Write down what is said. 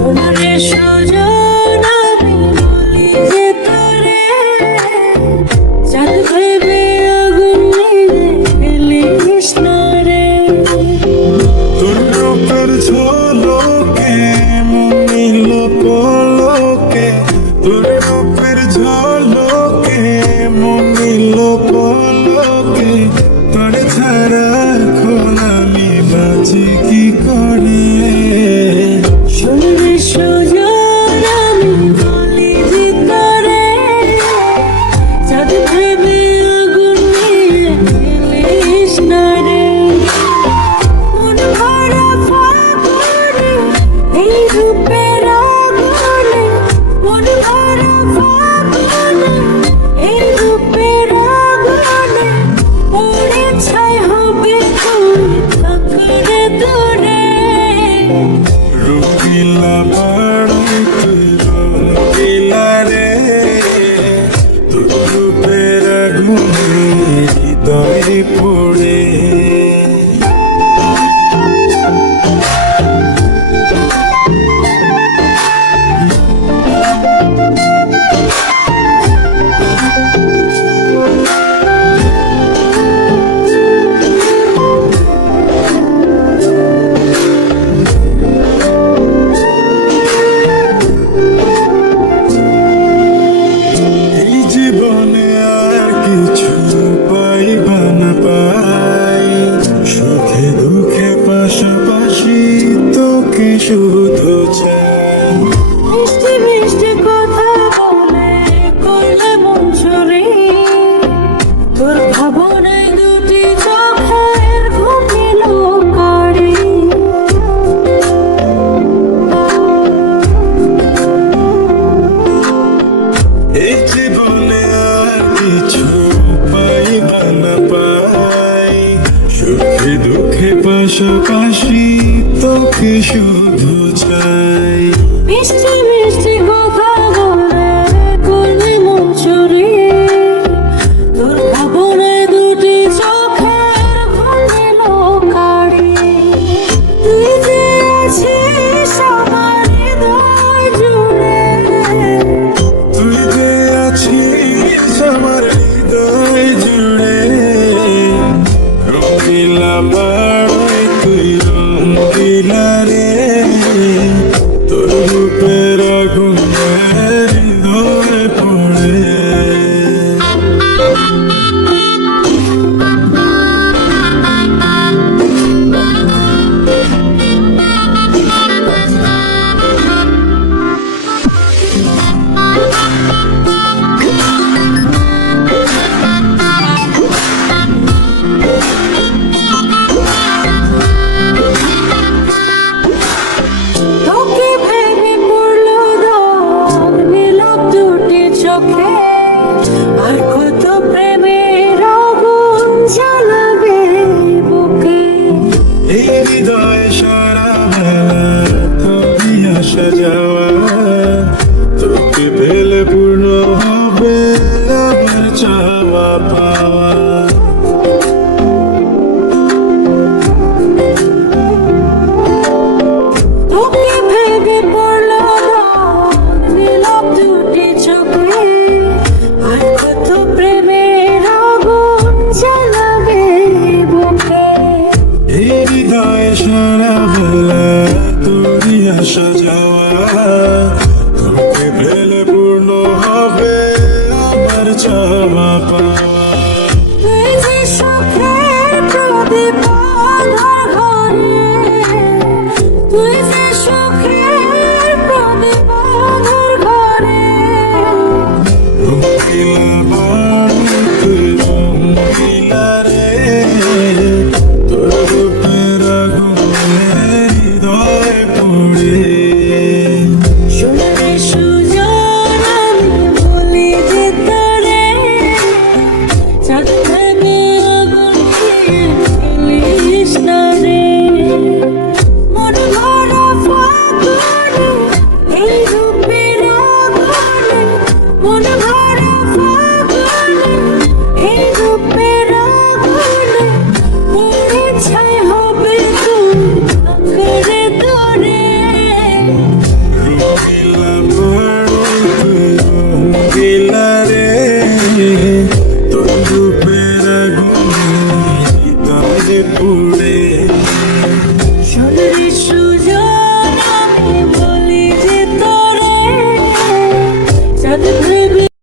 সোনার সজ la. এই দুঃখে পাশাপাশি তোকে শুধু চাই। lover. আর কত প্রেমের আগুন জ্বালাবে বুকে? এই হৃদয় সারা বেলা তুমি আসা যাও। yo যে পুড়ে